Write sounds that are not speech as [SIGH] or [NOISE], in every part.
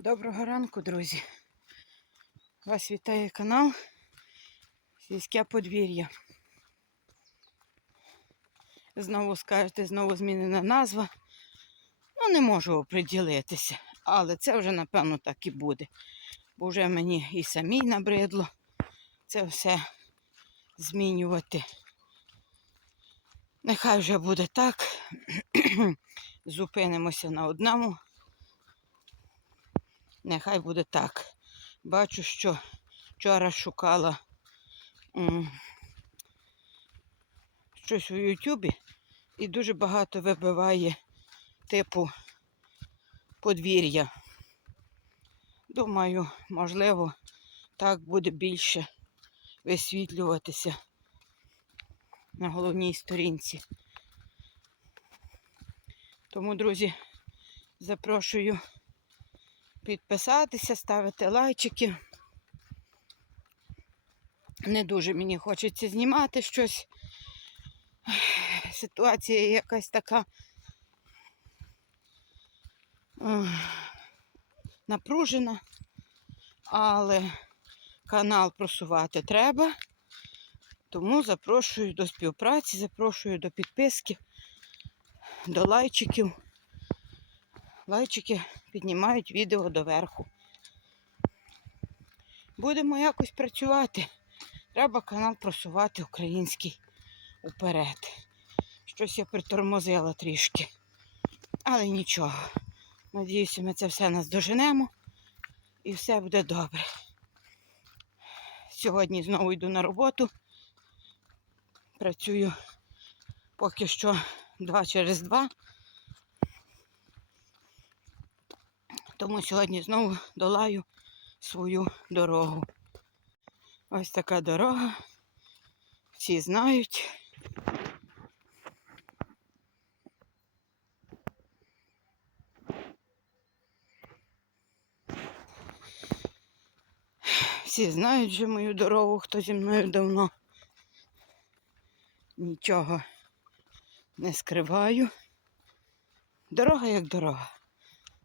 Доброго ранку, друзі. Вас вітає канал Сільське подвір'я. Знову скажете, знову змінена назва. Ну, не можу оприділитися, але це вже, напевно, так і буде. Бо вже мені і самій набридло це все змінювати. Нехай вже буде так. [CLEARS THROAT] Зупинимося на одному. Нехай буде так. Бачу, що вчора шукала щось у Ютубі і дуже багато вибиває типу подвір'я. Думаю, можливо, так буде більше висвітлюватися на головній сторінці. Тому, друзі, запрошую підписатися, ставити лайчики. Не дуже мені хочеться знімати щось. Ситуація якась така напружена, але канал просувати треба. Тому запрошую до співпраці, запрошую до підписки, до лайчиків. Лайчики піднімають відео доверху. Будемо якось працювати. Треба канал просувати український уперед. Щось я притормозила трішки. Але нічого. Надіюся, ми це все наздоженемо і все буде добре. Сьогодні знову йду на роботу. Працюю поки що два через два. Тому сьогодні знову долаю свою дорогу. Ось така дорога. Всі знають. Всі знають вже мою дорогу, хто зі мною давно. Нічого не скриваю. Дорога як дорога.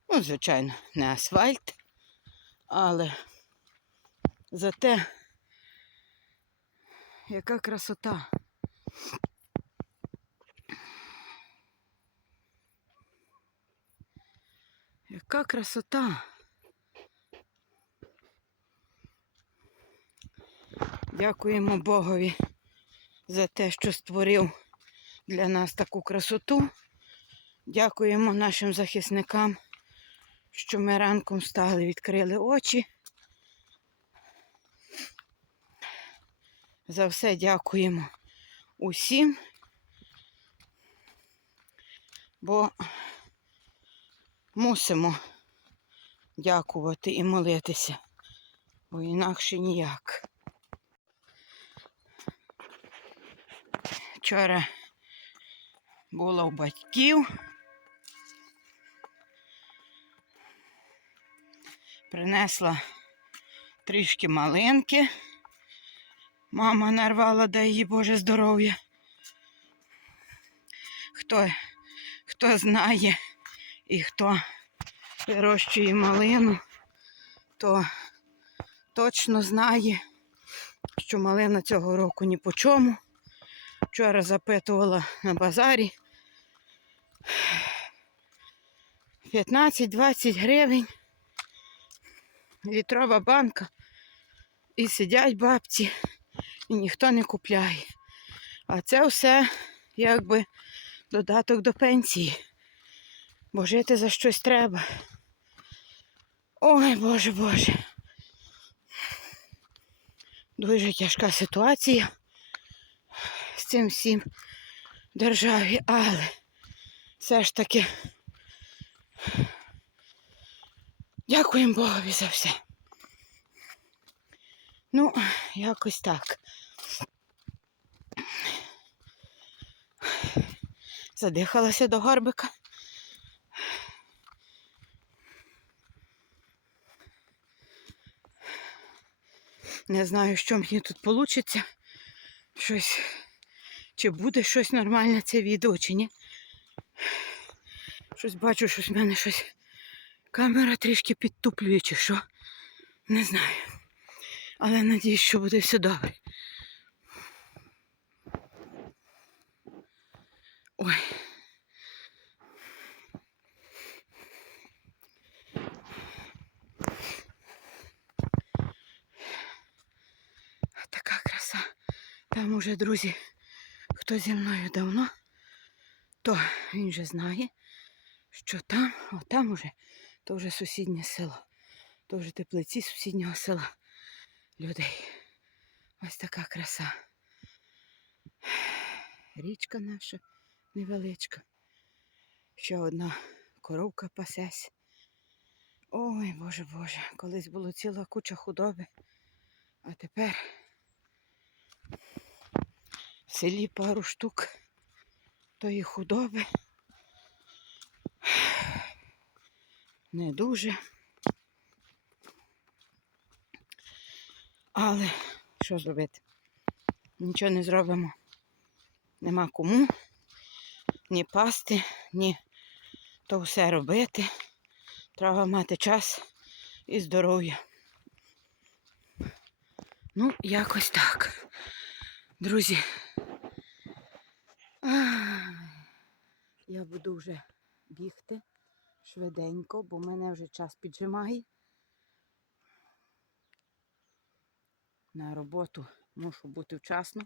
Ну, звичайно, не асфальт, але зате яка красота. Яка красота. Дякуємо Богові за те, що створив для нас таку красоту. Дякуємо нашим захисникам що ми ранком встали, відкрили очі. За все дякуємо усім, бо мусимо дякувати і молитися, бо інакше ніяк. Вчора була у батьків. Принесла трішки малинки. Мама нарвала, дай їй Боже здоров'я. Хто, хто знає і хто вирощує малину, то точно знає, що малина цього року ні по чому. Вчора запитувала на базарі 15-20 гривень літрова банка. І сидять бабці, і ніхто не купляє. А це все якби додаток до пенсії. Бо жити за щось треба. Ой, Боже Боже. Дуже тяжка ситуація з цим всім державі, але все ж таки Дякуємо Богові за все. Ну, якось так. Задихалася до горбика. Не знаю, що мені тут вийде. Щось. Чи буде щось нормальне це відео, чи ні. Щось бачу, щось в мене щось Камера трішки підтуплює, чи що. Не знаю. Але надіюсь, що буде все добре. Ой. Така краса. Там уже, друзі, хто зі мною давно, то він вже знає, що там, о, там уже, то вже сусіднє село. То вже теплиці сусіднього села людей. Ось така краса. Річка наша невеличка. Ще одна коровка пасесь. Ой, Боже Боже, колись було ціла куча худоби, а тепер в селі пару штук тої худоби. Не дуже. Але що зробити? Нічого не зробимо. Нема кому ні пасти, ні то все робити. Треба мати час і здоров'я. Ну, якось так. Друзі. Я буду вже бігти швиденько, бо в мене вже час піджимає. На роботу мушу бути вчасно.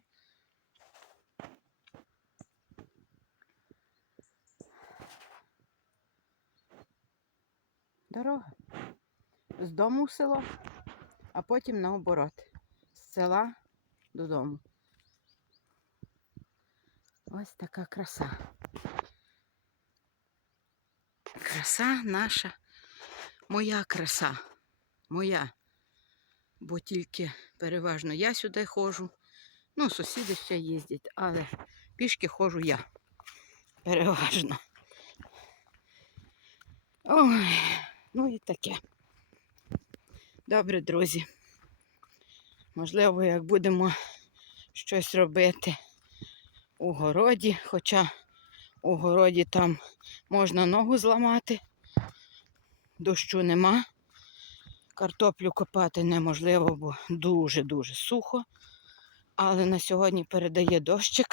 Дорога. З дому в село, а потім наоборот. З села додому. Ось така краса. Краса наша, моя краса. Моя. Бо тільки переважно я сюди ходжу. Ну, сусіди ще їздять, але пішки ходжу я. Переважно. Ой, ну і таке. Добре, друзі. Можливо, як будемо щось робити у городі, хоча у городі там можна ногу зламати, дощу нема. Картоплю копати неможливо, бо дуже-дуже сухо. Але на сьогодні передає дощик,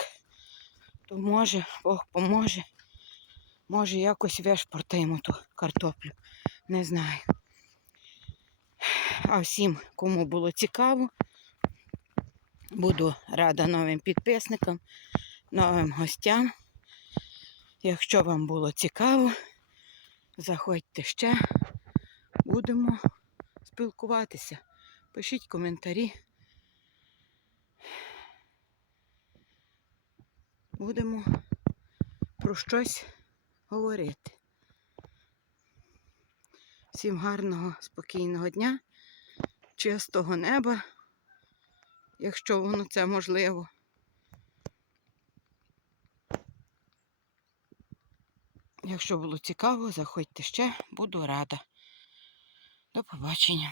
то може, Бог поможе. Може якось вишпортаємо ту картоплю. Не знаю. А всім, кому було цікаво, буду рада новим підписникам, новим гостям. Якщо вам було цікаво, заходьте ще, будемо спілкуватися. Пишіть коментарі. Будемо про щось говорити. Всім гарного, спокійного дня, чистого неба, якщо воно це можливо. Якщо було цікаво, заходьте ще, буду рада. До побачення.